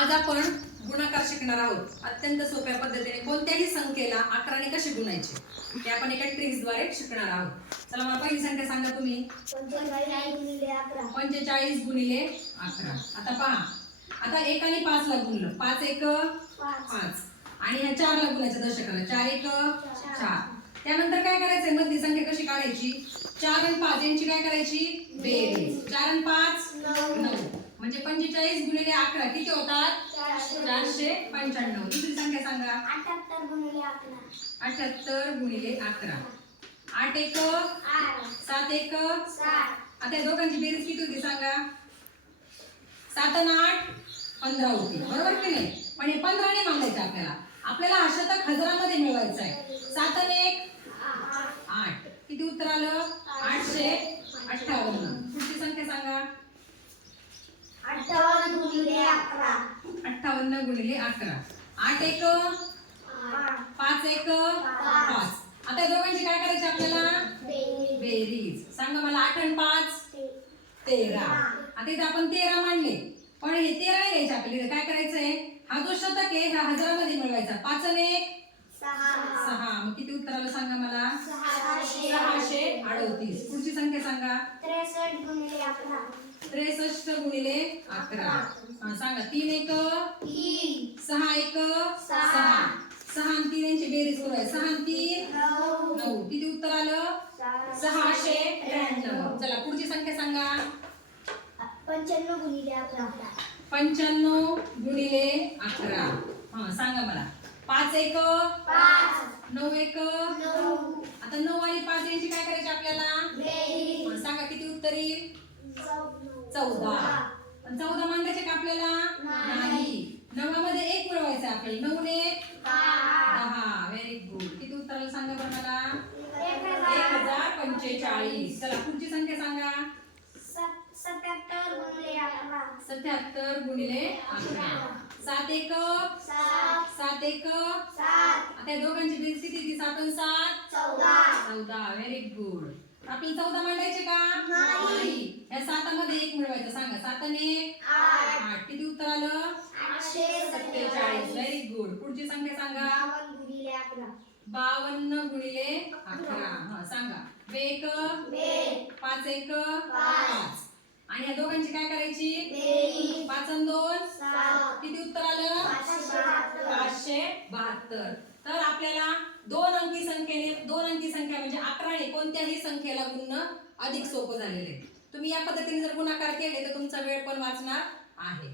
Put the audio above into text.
आज आपण गुणाकार शिकणार आहोत. अत्यंत सोप्या पद्धतीने कोणत्याही संख्येला अकराने कसे गुणायचे? ते आपण एका ट्रिक्सद्वारे शिकणार आहोत. चला मला पहिली संख्या सांगा तुम्ही. पंचेचाळीस गुणिले अकरा. आता पहा. आता एक आणि पाच ला गुणलं. पाच एक पाच. पाच आणि ह्या चार ला गुणायचं दशकाला. चार एक चार. त्यानंतर काय करायचंय? मधली संख्या कशी काढायची? चार आणि पाच यांची काय करायची? बेरीज. चार आणि पाच नऊ. म्हणजे पंचेचाळीस गुणिले अकरा किती होतात? चारशे. पंच्याण्णव. दुसरी संख्या सांगा. अठ्याहत्तर गुणिले अकरा. अठ्याहत्तर गुणिले अकरा. आठ एक सात एक. आता या दोघांची बेरीज किती होती सांगा? सात आणि आठ पंधरा होती. बरोबर की नाही? पण हे पंधराने मांडायचे आपल्याला. आपल्याला हा शतक हजारामध्ये मिळवायचा आहे. सात आणि एक आठ आठ किती उत्तर आलं आठशे अठ्ठावन्न पुढची संख्या सांगा अठ्ठावन्न गुणिले अकरा अठ्ठावन्न गुणिले अकरा. आठ एक? पाच एक? पाच. आता दोघांची काय करायची आपल्याला? बेरीज. सांगा मला आठ आणि पाच? तेरा. आता इथे आपण तेरा मांडले. पण हे तेरा घ्यायचे आपल्याला काय करायचंय? हा जो शतक आहे हा हजारामध्ये मिळवायचा. पाच आणि एक? सहा. सहा. मग किती उत्तर आलं सांगा मला? सहाशे अडोतीस. पुढची संख्या सांगा. त्रेसष्ट गुणिले अकरा. त्रेसष्ट गुणिले अकरा. हा, सांगा. तीन एक तीन. सहा एक सहा. सहा. आणि तीन यांची बेरीज करूया सहा आणि तीन नऊ. नऊ. किती उत्तर आलं? सहाशे त्र्याण्णव. चला पुढची संख्या सांगा. पंच्याण्णव गुणिले अकरा. पंच्याण्णव गुणिले अकरा. हा सांगा मला. पाच एक? पाच. नऊ एक? आता नऊ आणि पाच यांची काय करायची आपल्याला? सांगा किती उत्तर येईल? चौदा. पण चौदा मांडायचे का आपल्याला? नाही. नवामध्ये एक मिळवायचं आपल्याला. नऊ ने दहा. व्हेरी गुड किती उत्तर आलं सांगा बरं मला? एक हजार. पंचेचाळीस. चला पुढची संख्या सांगा. सत्याहत्तर गुणिले अकरा. सात एक. सात. एक. सात. आता या दोघांची बेरीज किती ती? सात आणि सात. चौदा. चौदा. व्हेरी गुड आपल्याला चौदा मांडायचे का? नाही. या सातामध्ये एक मिळवायचं. सांगा. सात आणि एक. आठ. किती उत्तर आलं? सत्तेचाळीस. व्हेरी गुड पुढची संख्या सांगा. बावन्न गुणिले अकरा. हा सांगा. बे एक. बे. पाच एक. पाच. आणि या दोघांची काय करायची बेरीज पाच आणि दोन सात किती उत्तर आलं पाचशे बहात्तर. पाचशे बहात्तर तर आपल्याला दोन अंकी संख्येने दोन अंकी संख्या म्हणजे अकराने कोणत्याही संख्येला गुणणं अधिक सोपं झालेलं. आहे तुम्ही या पद्धतीने जर गुणाकार केले तर तुमचा वेळ पण वाचणार आहे.